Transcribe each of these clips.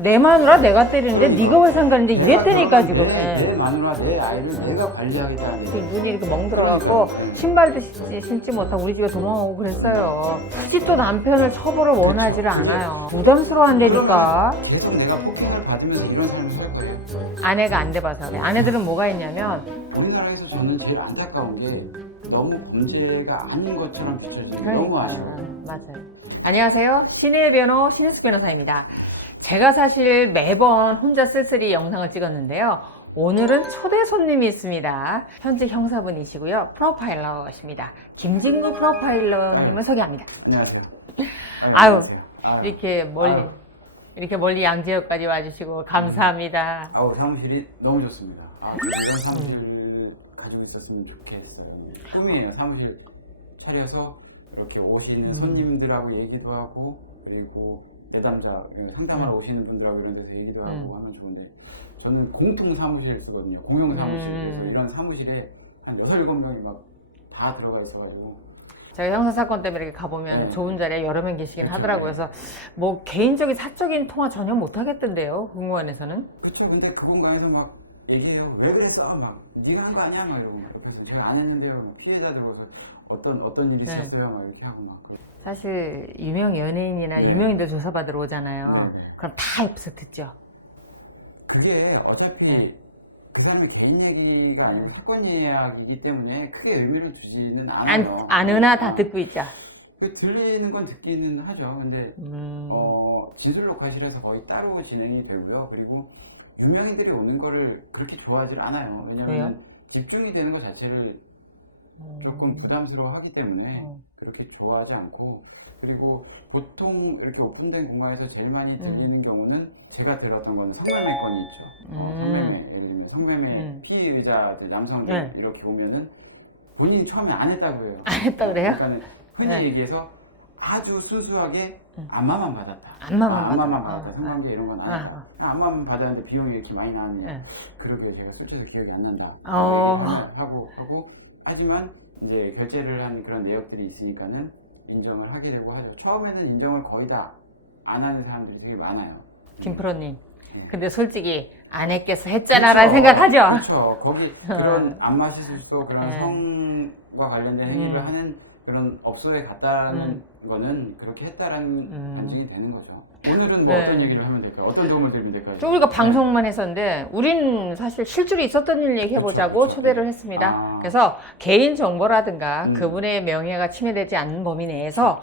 내 마누라 내가 때리는데 네가 왜 상관인데 이랬다니까 지금. 내 마누라 내 아이를 내가 관리하겠다는 지금 눈이 이렇게 멍들어갖고 신발도 신지 못하고 우리 집에 도망오고 그랬어요. 굳이 또 남편을 처벌을 원하지를 않아요. 부담스러워한다니까. 계속 내가 폭행을 받으면서 이런 삶을 살 거예요. 아내가 안 돼봐서 그래. 아내들은 뭐가 있냐면 우리나라에서 저는 제일 안타까운 게 너무 범죄가 아닌 것처럼 비춰지는 게 너무 아쉬워요. 맞아요. 안녕하세요. 신의 변호 신혜숙 변호사입니다. 제가 사실 매번 혼자 쓸쓸히 영상을 찍었는데요. 오늘은 초대 손님이 있습니다. 현직 형사분이시고요. 프로파일러십니다. 김진구 프로파일러님을 소개합니다. 안녕하세요. 아유, 안녕하세요. 이렇게 멀리 양지역까지 와주시고 감사합니다. 사무실이 너무 좋습니다. 이런 사무실 가지고 있었으면 좋겠어요. 꿈이에요. 사무실 차려서 이렇게 오시는 손님들하고 얘기도 하고, 그리고 내담자 상담하러 오시는 분들하고 이런 데서 얘기도 하고 하면 좋은데, 저는 공통 사무실 쓰거든요. 공용 사무실. 그래서 이런 사무실에 한 6, 7명이 막 다 들어가 있어가지고. 제가 형사사건 때문에 이렇게 가보면 좋은 자리에 여러 명 계시긴 그렇죠. 하더라고요. 그래서 뭐 개인적인 사적인 통화 전혀 못 하겠던데요. 공무원에서는. 그렇죠. 근데 그 공간에서 막 얘기해요. 왜 그랬어? 막 네가 한 거 아니야? 막 이러고. 그래서 제가 안 했는데요. 막 피해자들 보서 어떤 일이 있었어요? 막 이렇게 하고 막. 사실 유명 연예인이나 유명인들 조사받으러 오잖아요. 그럼 다 옆에서 듣죠. 그게 어차피 그 사람의 개인 얘기가 아니고 사건 이야기이기 때문에 크게 의미를 두지는 않아요. 아느나 다 듣고 있죠. 들리는 건 듣기는 하죠. 근데 진술 녹화실에서 거의 따로 진행이 되고요. 그리고 유명인들이 오는 거를 그렇게 좋아하지 않아요. 왜냐하면 집중이 되는 것 자체를 조금 부담스러워하기 때문에 그렇게 좋아하지 않고, 그리고 보통 이렇게 오픈된 공간에서 제일 많이 들리는 경우는 제가 들었던 거는 성매매 건이 있죠. 성매매, 예를 들면 성매매 피의자들 남성들 이렇게 오면은 본인이 처음에 안 했다고 해요. 안 했다 그래요? 그러니까 흔히 얘기해서 아주 순수하게 안마만 받았다. 안마만 받았다. 성관계 이런 건 안 했다. 안마만 받았는데 비용이 이렇게 많이 나왔네. 그러게 제가 솔직히 기억이 안 난다. 하고 하지만 이제 결제를 한 그런 내역들이 있으니까는 인정을 하게 되고 하죠. 처음에는 인정을 거의 다 안 하는 사람들이 되게 많아요. 김프로님. 근데 솔직히 안 했겠어 했잖아라는 생각하죠. 그렇죠. 거기 그런 안마 시술소 그런 성과 관련된 행위를 하는 그런 업소에 갔다는 거는 그렇게 했다라는 반증이 되는 거죠. 오늘은 뭐 어떤 얘기를 하면 될까요? 어떤 도움을 드리면 될까요? 우리가 방송만 했었는데 우린 사실 실제로 있었던 일 얘기해보자고 그렇죠. 초대를 했습니다. 그래서 개인 정보라든가 그분의 명예가 침해되지 않는 범위 내에서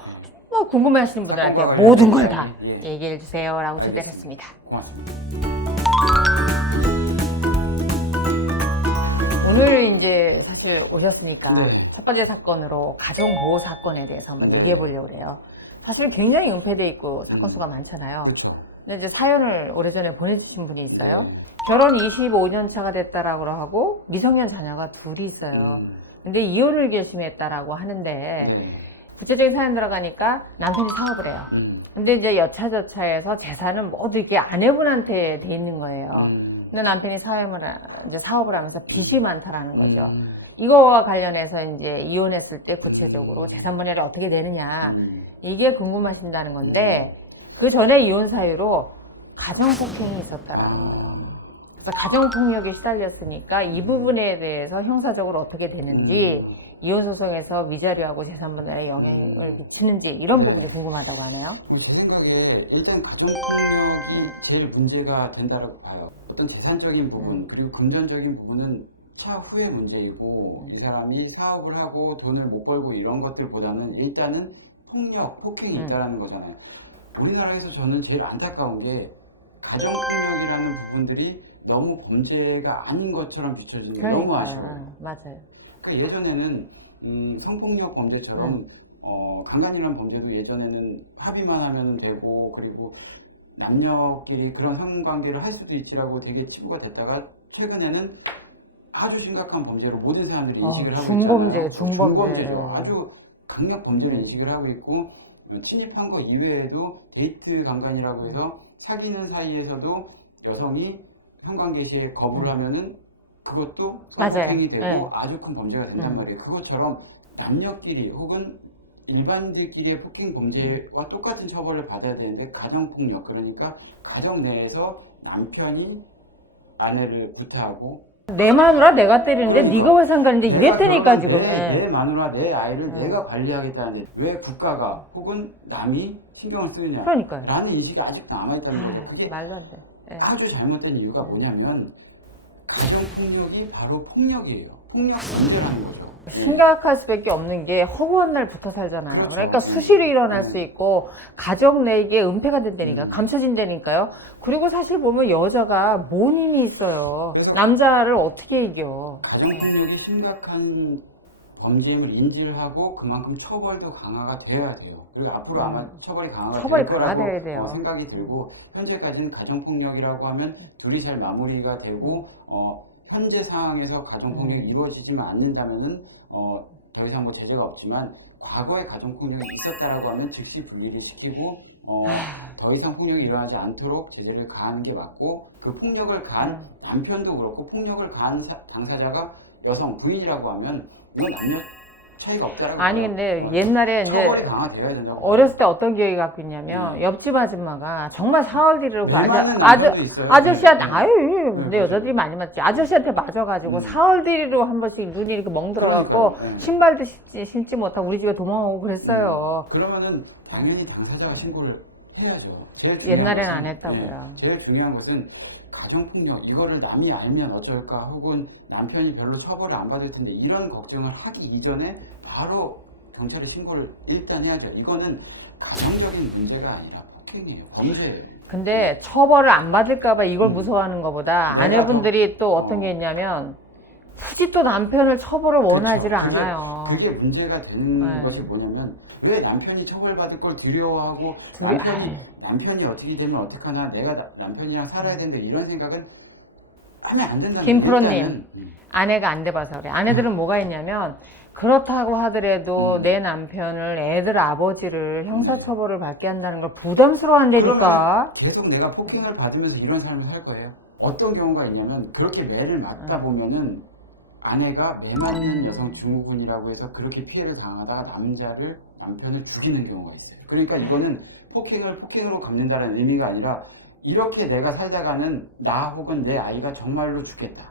뭐 궁금해하시는 분들한테 모든 걸 다 얘기해 주세요 라고 초대를 했습니다. 고맙습니다. 오늘 이제 사실 오셨으니까 첫 번째 사건으로 가정보호 사건에 대해서 한번 얘기해 보려고 그래요. 사실 굉장히 은폐돼 있고 사건 수가 많잖아요. 그렇죠. 근데 이제 사연을 오래전에 보내주신 분이 있어요. 결혼 25년 차가 됐다라고 하고 미성년 자녀가 둘이 있어요. 근데 이혼을 결심했다라고 하는데 구체적인 사연 들어가니까 남편이 사업을 해요. 근데 이제 여차저차해서 재산은 모두 이렇게 아내분한테 돼 있는 거예요. 근데 남편이 사업을 하면서 빚이 많다라는 거죠. 이거와 관련해서 이제 이혼했을 때 구체적으로 재산 분할이 어떻게 되느냐 이게 궁금하신다는 건데, 그 전에 이혼 사유로 가정폭행이 있었다라는 거예요. 그래서 가정폭력에 시달렸으니까 이 부분에 대해서 형사적으로 어떻게 되는지, 이혼소송에서 위자료하고 재산 분할에 영향을 미치는지 이런 부분이 궁금하다고 하네요. 제 생각에 일단 가정폭력이 제일 문제가 된다고 봐요. 어떤 재산적인 부분 그리고 금전적인 부분은 차후의 문제이고, 이 사람이 사업을 하고 돈을 못 벌고 이런 것들보다는 일단은 폭행이 있다는 거잖아요. 우리나라에서 저는 제일 안타까운 게 가정폭력이라는 부분들이 너무 범죄가 아닌 것처럼 비춰지는 게 너무 아쉬워요. 맞아요. 그러니까 예전에는 성폭력 범죄처럼 강간이라는 범죄도 예전에는 합의만 하면 되고, 그리고 남녀끼리 그런 성관계를 할 수도 있지라고 되게 치부가 됐다가 최근에는 아주 심각한 범죄로 모든 사람들이 인식을 하고 있잖아요. 중범죄죠. 아주 강력 범죄를 인식을 하고 있고, 침입한 거 이외에도 데이트 강간이라고 해서 사귀는 사이에서도 여성이 성관계 시에 거부를 하면은 그것도 성폭행이 되고 아주 큰 범죄가 된단 말이에요. 그것처럼 남녀끼리 혹은 일반들끼리의 폭행 범죄와 똑같은 처벌을 받아야 되는데 가정폭력, 그러니까 가정 내에서 남편이 아내를 구타하고 내 마누라 내가 때리는데 그러니까. 네가 왜 상관인데 내가 이랬다니까 그러면 지금. 내 마누라 내 아이를 네. 내가 관리하겠다는데 왜 국가가 혹은 남이 신경을 쓰느냐 그러니까요. 라는 인식이 아직도 남아있다는 거죠. 그게 말도 안 돼. 예. 아주 잘못된 이유가 뭐냐면 가정폭력이 바로 폭력이에요. 폭력 범죄라는 거죠. 심각할 수밖에 없는 게 허구한 날 붙어 살잖아요. 그렇죠. 그러니까 수시로 일어날 수 있고 가정 내에 은폐가 된다니까, 감춰진다니까요. 그리고 사실 보면 여자가 뭔 힘이 있어요. 그래서 남자를 어떻게 이겨? 가정폭력이 심각한 범죄임을 인지를 하고 그만큼 처벌도 강화가 되어야 돼요. 그리고 앞으로 아마 처벌이 강화가 처벌이 될 거라고 강화돼야 돼요. 생각이 들고, 현재까지는 가정폭력이라고 하면 둘이 잘 마무리가 되고 현재 상황에서 가정폭력이 이루어지지만 않는다면은 더 이상 뭐 제재가 없지만, 과거에 가정폭력이 있었다라고 하면 즉시 분리를 시키고 더 이상 폭력이 일어나지 않도록 제재를 가하는 게 맞고, 그 폭력을 가한 남편도 그렇고 폭력을 가한 당사자가 여성 부인이라고 하면 이건 남녀 차이가 없다라고. 아니 근데 옛날에 이제 처벌이 강화되어야 된다고. 어렸을 때 어떤 기억이 갖고 있냐면 옆집 아줌마가 정말 사월디로 왜 맞는 남편도 있어요. 아저씨한테 네. 아유 근데 여자들이 많이 맞지. 아저씨한테 맞아가지고 사월디로 한 번씩 눈이 이렇게 멍들어갖고 그러니까요. 네. 신발도 신지 못하고 우리 집에 도망오고 그랬어요. 그러면은 당연히 당사자가 신고를 해야죠. 제일 중요한 옛날에는 것은, 안 했다고요. 제일 중요한 것은 가정폭력, 이거를 남이 알면 어쩔까, 혹은 남편이 별로 처벌을 안 받을 텐데, 이런 걱정을 하기 이전에 바로 경찰에 신고를 일단 해야죠. 이거는 가정적인 문제가 아니라 폭행이에요. 범죄예요. 근데 처벌을 안 받을까봐 이걸 무서워하는 것보다 내가 아내분들이 또 어떤 게 있냐면 굳이 또 남편을 처벌을 원하지를 그쵸. 않아요. 그게 문제가 되는 네. 것이 뭐냐면, 왜 남편이 처벌받을 걸 두려워하고 남편이 어떻게 되면 어떡하나, 내가 남편이랑 살아야 된다, 이런 생각은 하면 안 된다는 거예요. 김프로님, 아내가 안 돼봐서 그래. 아내들은 뭐가 있냐면 그렇다고 하더라도 내 남편을 애들 아버지를 형사처벌을 받게 한다는 걸 부담스러워한다니까. 계속 내가 폭행을 받으면서 이런 삶을 할 거예요. 어떤 경우가 있냐면, 그렇게 매를 맞다 보면은 아내가 매 맞는 여성 증후군이라고 해서 그렇게 피해를 당하다가 남편을 죽이는 경우가 있어요. 그러니까 이거는 폭행을 폭행으로 갚는다는 의미가 아니라, 이렇게 내가 살다가는 나 혹은 내 아이가 정말로 죽겠다,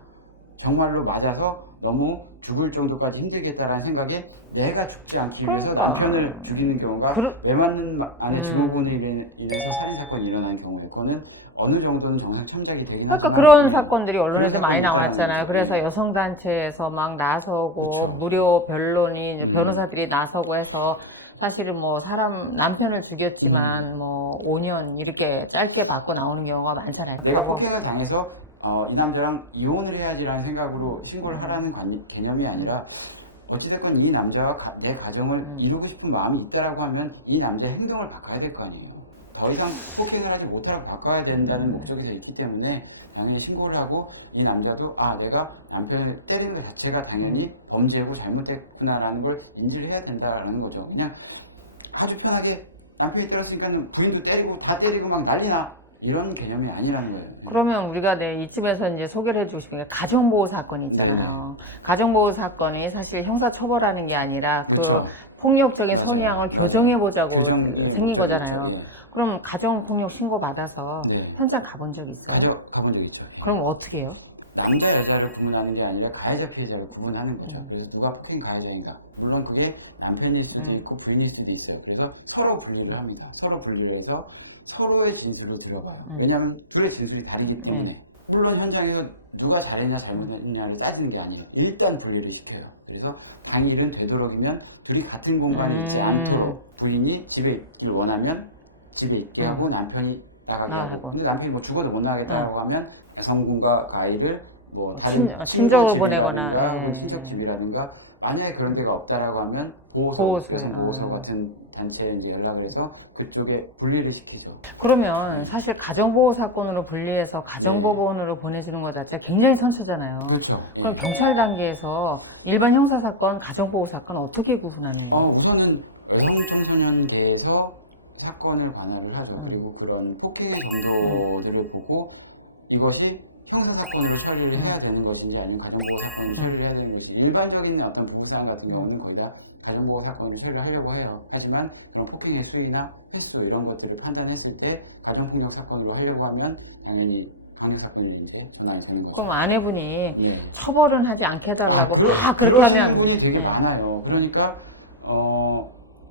정말로 맞아서 너무 죽을 정도까지 힘들겠다라는 생각에 내가 죽지 않기 위해서 그러니까. 남편을 죽이는 경우가 왜 맞는 아내 증후군에 인해서 살인사건이 일어난 경우에, 그거는 어느 정도는 정상 참작이 되긴 그러니까 하지만, 그런 사건들이 언론에도 그런 많이 사건이 나왔잖아요. 있다는 그래서 거죠. 여성단체에서 막 나서고 그렇죠. 무료 변론이 이제 변호사들이 나서고 해서 사실은 뭐 남편을 죽였지만 뭐 5년 이렇게 짧게 받고 나오는 경우가 많잖아요. 내가 그리고 폭행을 당해서 이 남자랑 이혼을 해야지라는 생각으로 신고를 하라는 개념이 아니라, 어찌됐건 이 남자가 내 가정을 이루고 싶은 마음이 있다라고 하면 이 남자의 행동을 바꿔야 될 거 아니에요. 더 이상 폭행을 하지 못하라고 바꿔야 된다는 목적에서 있기 때문에 당연히 신고를 하고, 이 남자도 내가 남편을 때리는 것 자체가 당연히 범죄고 잘못됐구나라는 걸 인지를 해야 된다라는 거죠. 그냥 아주 편하게 남편이 때렸으니까 부인도 때리고 다 때리고 막 난리나, 이런 개념이 아니라는 거예요. 그러면 우리가 이쯤에서 이제 소개를 해주고 싶은 게 가정보호 사건이 있잖아요. 가정보호 사건이 사실 형사처벌하는 게 아니라 그렇죠. 그 폭력적인 맞아요. 성향을 교정해보자고 교정이 생긴 거잖아요. 예. 그럼 가정폭력 신고 받아서 현장 가본 적 있어요? 가본 적 있죠. 그럼 어떻게 해요? 남자 여자를 구분하는 게 아니라 가해자 피해자를 구분하는 거죠. 그래서 누가 폭행 가해자인가, 물론 그게 남편일 수도 있고 부인일 수도 있어요. 그래서 서로 분리를 합니다. 서로 분리해서 서로의 진술을 들어봐요. 왜냐하면 둘의 진술이 다르기 때문에. 물론 현장에서 누가 잘했냐 잘못했냐를 따지는 게 아니에요. 일단 분리를 시켜요. 그래서 당일은 되도록이면 둘이 같은 공간에 있지 않도록, 부인이 집에 있길 원하면 집에 있게 하고 남편이 나가게 하고. 근데 남편이 뭐 죽어도 못 나가겠다고 하면 여성분과 그 아이를 뭐 다른 친족으로 친구 보내거나, 집이라든가 혹은 친척 집이라든가, 만약에 그런 데가 없다라고 하면 보호소, 여성보호소 같은 단체에 이제 연락을 해서 그쪽에 분리를 시키죠. 그러면 사실 가정보호 사건으로 분리해서 가정법원으로 보내주는 것 자체가 굉장히 선처잖아요. 그렇죠. 그럼 경찰 단계에서 일반 형사 사건, 가정보호 사건 어떻게 구분하는 거예요? 우선은 여성청소년대에서 사건을 관할을 하죠. 그리고 그런 폭행의 정도들을 보고 이것이 형사사건으로 처리를 해야 되는 것인지 아니면 가정보호 사건으로 처리를 해야 되는 것인지, 일반적인 어떤 부부싸움 같은 경우는 거의 다 가정보호 사건을 처리하려고 해요. 하지만 그런 폭행의 수위나 횟수 이런 것들을 판단했을 때 가정폭력 사건으로 하려고 하면 당연히 강력사건이든지 전환이 되는 거죠. 그럼 아내분이 예. 처벌은 하지 않게 해달라고 그러- 다 그렇게 그러시는 하면 분이 되게 예. 많아요. 그러니까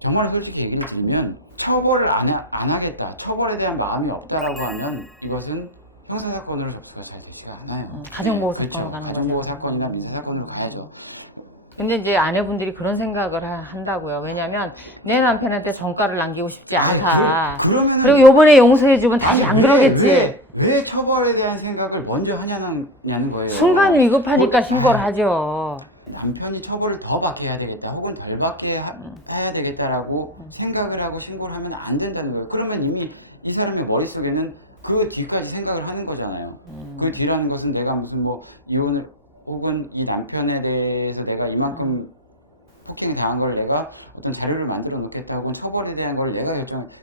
정말 솔직히 얘기를 드리면 처벌을 안 하겠다, 처벌에 대한 마음이 없다라고 하면 이것은 형사사건으로 접수가 잘 되지가 않아요. 가정보호 그렇죠. 사건으로 가는 가정보호 거죠. 사건이나 민사사건으로 가야죠. 근데 이제 아내분들이 그런 생각을 한다고요. 왜냐면 내 남편한테 전가를 남기고 싶지 않다. 그러면 그리고 요번에 용서해주면 다시 안 그러겠지. 왜 처벌에 대한 생각을 먼저 하냐는 거예요. 순간 위급하니까 신고를 아. 하죠. 남편이 처벌을 더 받게 해야 되겠다, 혹은 덜 받게 해야 되겠다라고 생각을 하고 신고를 하면 안 된다는 거예요. 그러면 이미 이 사람의 머릿속에는 그 뒤까지 생각을 하는 거잖아요. 그 뒤라는 것은 내가 무슨 뭐 이혼을 혹은 이 남편에 대해서 내가 이만큼 폭행이 당한 걸 내가 어떤 자료를 만들어 놓겠다, 혹은 처벌에 대한 걸 내가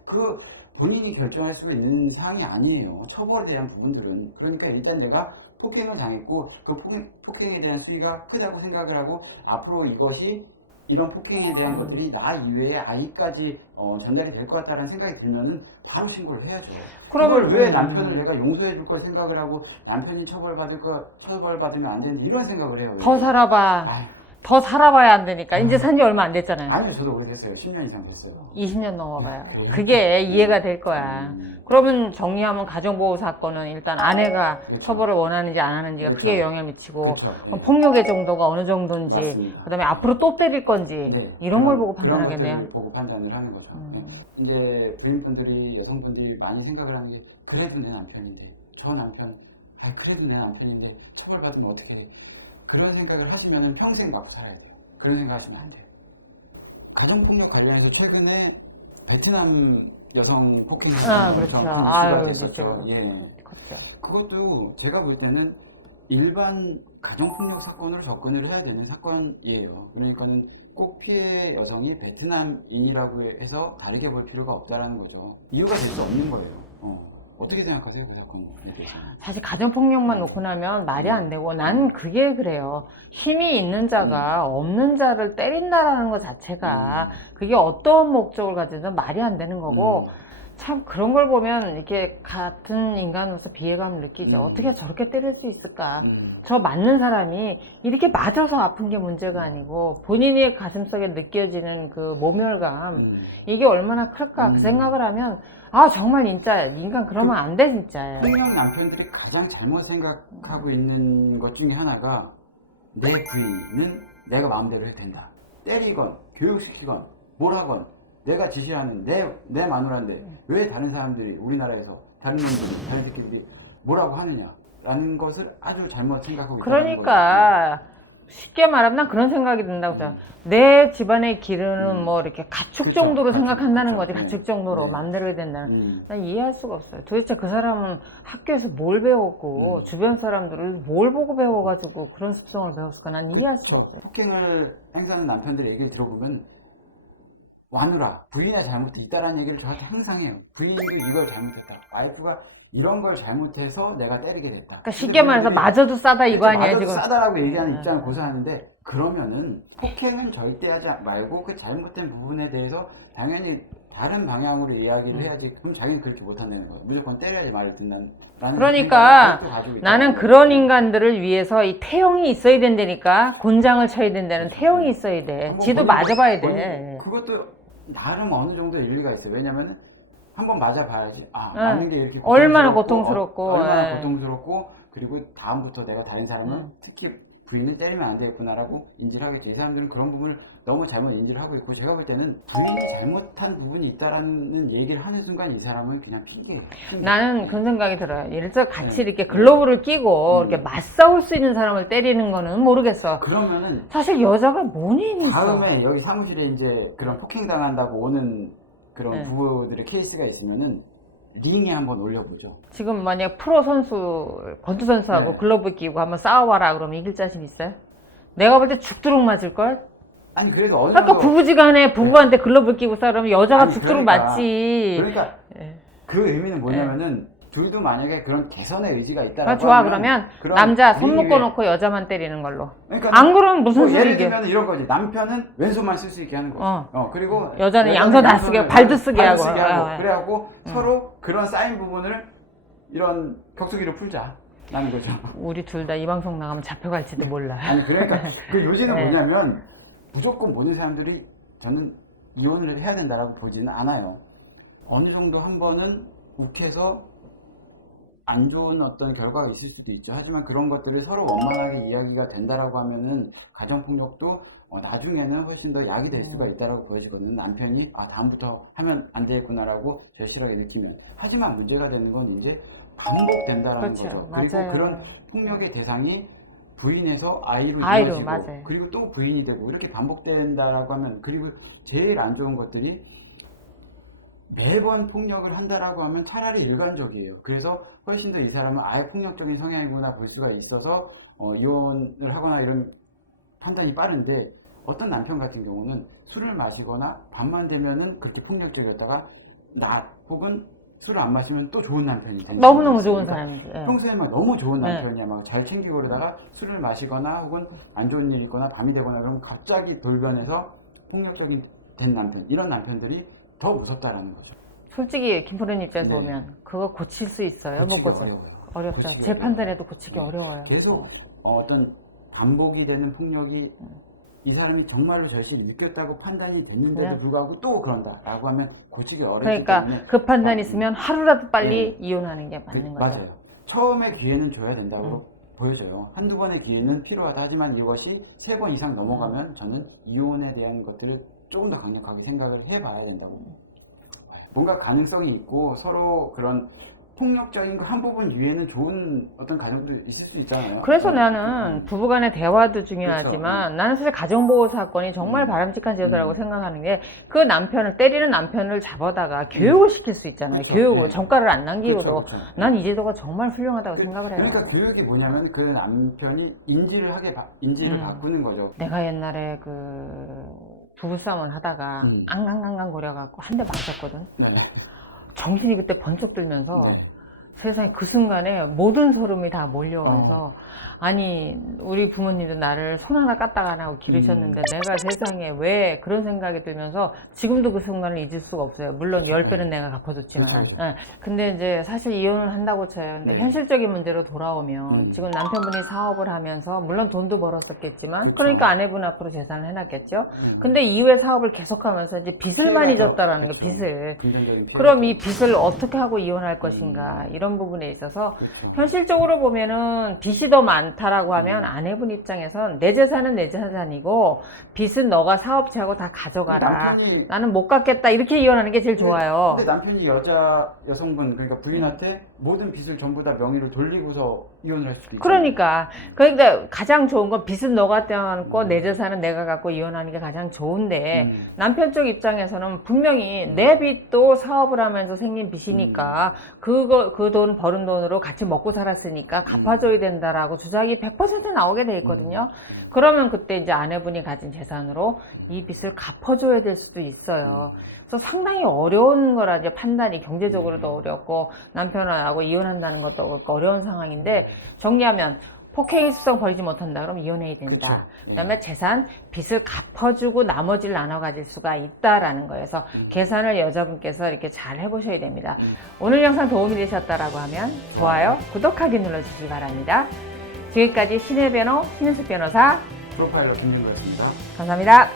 그 본인이 결정할 수 있는 사항이 아니에요. 처벌에 대한 부분들은. 그러니까 일단 내가 폭행을 당했고 그 폭행에 대한 수위가 크다고 생각을 하고 앞으로 이런 폭행에 대한 것들이 나 이외에 아이까지 전달이 될 것 같다는 생각이 들면은 바로 신고를 해야죠. 그걸 왜 남편을 내가 용서해 줄 걸 생각을 하고 남편이 처벌받으면 안 되는데 이런 생각을 해요. 더 살아봐. 아유. 더 살아봐야 안 되니까. 이제 산 지 얼마 안 됐잖아요. 아니요, 저도 오래됐어요. 10년 이상 됐어요. 20년 넘어봐요. 그래요? 그게 이해가 될 거야. 그러면 정리하면 가정보호 사건은 일단 아내가 그렇죠. 처벌을 원하는지 안 하는지가 그렇죠. 크게 영향을 미치고 그렇죠. 그럼 폭력의 정도가 어느 정도인지 맞습니다. 그다음에 앞으로 또 때릴 건지 네. 이런 걸 보고 그런 판단하겠네요. 것들을 보고 판단을 하는 거죠. 이제 부인분들이, 여성분들이 많이 생각을 하는 게 그래도 내 남편인데, 저 남편, 그래도 내 남편인데 처벌받으면 어떻게 해? 그런 생각을 하시면 평생 막 살아야 돼요. 그런 생각 하시면 안 돼요. 가정폭력 관련해서 최근에 베트남 여성 폭행 그렇죠. 아유, 됐었죠. 예. 그렇죠. 그것도 제가 볼 때는 일반 가정폭력 사건으로 접근을 해야 되는 사건이에요. 그러니까는 꼭 피해 여성이 베트남인이라고 해서 다르게 볼 필요가 없다라는 거죠. 이유가 될 수 없는 거예요. 어떻게 생각하세요, 그 사건? 사실 가정폭력만 놓고 나면 말이 안 되고 난 그게 그래요. 힘이 있는 자가 없는 자를 때린다라는 것 자체가 그게 어떤 목적을 가지든 말이 안 되는 거고 참 그런 걸 보면 이렇게 같은 인간으로서 비애감을 느끼죠. 어떻게 저렇게 때릴 수 있을까? 저 맞는 사람이 이렇게 맞아서 아픈 게 문제가 아니고 본인의 가슴속에 느껴지는 그 모멸감 이게 얼마나 클까 그 생각을 하면 정말 진짜 인간 그러면 안 돼 진짜. 폭력 남편들이 가장 잘못 생각하고 있는 것 중에 하나가 내 부인은 내가 마음대로 해도 된다. 때리건 교육시키건 뭘 하건 내가 지시하는 내 마누라인데 왜 다른 사람들이 우리나라에서 다른 놈들이 다른 새끼들이 뭐라고 하느냐라는 것을 아주 잘못 생각하고 있다는 그러니까 쉽게 말하면 난 그런 생각이 든다고 죠 내 집안의 기르는 뭐 이렇게 가축 그렇죠. 정도로 가축, 생각한다는 그렇죠. 거지. 가축 정도로 네. 마음대로 해야 된다는. 난 이해할 수가 없어요. 도대체 그 사람은 학교에서 뭘 배웠고 주변 사람들을 뭘 보고 배워가지고 그런 습성을 배웠을까? 난 이해할 수가 없어요. 폭행을 행사하는 남편들의 얘기를 들어보면 와누라 부인의 잘못이 있다라는 얘기를 저한테 항상 해요. 부인이 이걸 잘못했다. 와이프가 이런 걸 잘못해서 내가 때리게 됐다. 그러니까 쉽게 말해서 맞아도 싸다 이거 아니야 맞아도 지금. 싸다라고 얘기하는 입장을 고수하는데, 그러면은 폭행은 절대 하지 말고 그 잘못된 부분에 대해서 당연히 다른 방향으로 이야기를 해야지. 그럼 자기는 그렇게 못한다는 거예요. 무조건 때려야지 말을 듣는. 그러니까 나는 그런 인간들을 위해서 이 태형이 있어야 된다니까. 곤장을 쳐야 된다는 태형이 있어야 돼. 지도 맞아봐야 돼. 그것도 나름 어느 정도 일리가 있어요. 왜냐면 한번 맞아봐야지. 맞는 게 이렇게 얼마나 고통스럽고, 얼마나 고통스럽고, 그리고 다음부터 내가 다른 사람은 특히 부인을 때리면 안 되겠구나라고 인지를 하겠죠. 이 사람들은 그런 부분을 너무 잘못 인지를 하고 있고, 제가 볼 때는 부인이 잘못한 부분이 있다라는 얘기를 하는 순간 이 사람은 그냥 핑계예요. 나는 그런 생각이 들어요. 예를 들어 같이 이렇게 글러브를 끼고 이렇게 맞싸울 수 있는 사람을 때리는 거는 모르겠어. 그러면은 사실 여자가 뭔 힘이 있어. 다음에 여기 사무실에 이제 그런 폭행 당한다고 오는 그런 부부들의 케이스가 있으면은 링에 한번 올려보죠. 지금 만약 프로 선수, 권투 선수하고 글러브 끼고 한번 싸워봐라 그러면 이길 자신 있어요? 내가 볼 때 죽도록 맞을걸? 아니 그래도 어느 아까 정도 부부지간에 부부한테 글러브 끼고 싸우면 여자가 죽도록 그러니까, 맞지. 그러니까 그 의미는 뭐냐면은 둘도 만약에 그런 개선의 의지가 있다라고 좋아. 하면 그러면 그런 남자 손 부인 묶어 위에- 놓고 여자만 때리는 걸로. 그러니까 안 그러면 무슨 뭐 예를 소리게? 들면 이런 거지. 남편은 왼손만 쓸 수 있게 하는 거지. 그리고 여자는 양손 다 쓰게, 발도 쓰게 하고. 그래갖고 서로 그런 쌓인 부분을 이런 격투기로 풀자라는 거죠. 우리 둘 다 이 방송 나가면 잡혀갈지도 몰라. 아니 그러니까 그 요지는 네. 뭐냐면 무조건 모든 사람들이 저는 이혼을 해야 된다라고 보지는 않아요. 어느 정도 한 번은 욱해서 안 좋은 어떤 결과가 있을 수도 있죠. 하지만 그런 것들을 서로 원만하게 이야기가 된다라고 하면은 가정폭력도 나중에는 훨씬 더 약이 될 수가 있다라고 보여지거든요. 남편이 다음부터 하면 안 되겠구나라고 절실하게 느끼면. 하지만 문제가 되는 건 이제 반복된다라는 그렇죠. 거죠. 맞아요. 그리고 그런 폭력의 대상이 부인에서 아이로 아이로, 이어지고 맞아요. 그리고 또 부인이 되고 이렇게 반복된다라고 하면, 그리고 제일 안 좋은 것들이 매번 폭력을 한다라고 하면 차라리 일관적이에요. 그래서 훨씬 더 이 사람은 아예 폭력적인 성향이구나 볼 수가 있어서 이혼을 하거나 이런 판단이 빠른데, 어떤 남편 같은 경우는 술을 마시거나 밤만 되면은 그렇게 폭력적이었다가 혹은 술을 안 마시면 또 좋은 남편이 되는 너무너무 경우가 좋은 있어요. 사람이지. 예. 평소에만 너무 좋은 네. 남편이야. 막 잘 챙기고 그러다가 술을 마시거나 혹은 안 좋은 일이 있거나 밤이 되거나 그러면 갑자기 돌변해서 폭력적인 된 남편, 이런 남편들이 더 무섭다라는 거죠. 솔직히 김프로님 입장에서 네. 보면 그거 고칠 수 있어요? 못 고치기 고쳐? 어려워요. 어렵죠. 고치기 제 어려워요. 판단에도 고치기 어려워요. 계속 어떤 반복이 되는 폭력이 이 사람이 정말로 절실히 느꼈다고 판단이 됐는데도 네. 불구하고 또 그런다라고 하면 고치기 어렵기 그러니까 때문에 그 판단이 있으면 하루라도 빨리 네. 이혼하는 게 맞는 거죠. 맞아요. 처음에 기회는 줘야 된다고 보여져요. 한두 번의 기회는 필요하다. 하지만 이것이 3번 이상 넘어가면 저는 이혼에 대한 것들을 조금 더 강력하게 생각을 해봐야 된다고. 뭔가 가능성이 있고 서로 그런 폭력적인 그 한 부분 이외에는 좋은 어떤 가정도 있을 수 있잖아요. 그래서 나는 부부간의 대화도 중요하지만 나는 사실 가정보호 사건이 정말 바람직한 제도라고 생각하는 게, 그 남편을 때리는 남편을 잡아다가 교육을 시킬 수 있잖아요. 그렇죠. 교육을 네. 전과를 안 남기고도 그렇죠. 난 이 제도가 정말 훌륭하다고 생각을 해요. 그러니까 교육이 뭐냐면 그 남편이 인지를 바꾸는 거죠. 내가 옛날에 그 부부싸움을 하다가 앙강강강 거려갖고 한 대 맞았거든. 네. 정신이 그때 번쩍 들면서 네. 세상에 그 순간에 모든 소름이 다 몰려오면서 아니 우리 부모님도 나를 손 하나 까딱 안 하고 기르셨는데 내가 세상에 왜 그런 생각이 들면서 지금도 그 순간을 잊을 수가 없어요. 물론 10배는 내가 갚아줬지만. 그렇죠. 예. 근데 이제 사실 이혼을 한다고 쳐요. 근데 네. 현실적인 문제로 돌아오면 지금 남편분이 사업을 하면서 물론 돈도 벌었었겠지만 그러니까 아내분 앞으로 재산을 해놨겠죠. 근데 이후에 사업을 계속하면서 이제 빚을 많이 졌다라는 게 빚을. 금전적인 피해. 그럼 이 빚을 어떻게 하고 이혼할 것인가, 이런 부분에 있어서 그렇죠. 현실적으로 보면은 빚이 더 많다라고 하면 아내분 입장에선 내 재산은 내 재산이고 빚은 너가 사업체하고 다 가져가라. 남편이- 나는 못 갚겠다. 이렇게 이혼하는 게 제일 좋아요. 근데 남편이 여성분, 그러니까 부인한테 모든 빚을 전부 다 명의로 돌리고서 이혼을 할 수도 있고. 그러니까 가장 좋은 건 빚은 너가 떼어놓고 내 재산은 내가 갖고 이혼하는 게 가장 좋은데 남편 쪽 입장에서는 분명히 내 빚도 사업을 하면서 생긴 빚이니까 그 돈 버는 돈으로 같이 먹고 살았으니까 갚아줘야 된다라고 주장이 100% 나오게 돼 있거든요. 그러면 그때 이제 아내분이 가진 재산으로 이 빚을 갚아줘야 될 수도 있어요. 그래서 상당히 어려운 거라, 이제 판단이 경제적으로도 어렵고 남편하고 이혼한다는 것도 어려운 상황인데, 정리하면 폭행의 습성 버리지 못한다 그러면 이혼해야 된다. 그렇죠. 그다음에 재산 빚을 갚아주고 나머지를 나눠 가질 수가 있다라는 거예요. 그래서 계산을 여자분께서 이렇게 잘 해보셔야 됩니다. 오늘 영상 도움이 되셨다라고 하면 좋아요, 구독하기 눌러주시기 바랍니다. 지금까지 신혜변호 신은숙 변호사 프로파일러 김윤구였습니다. 감사합니다.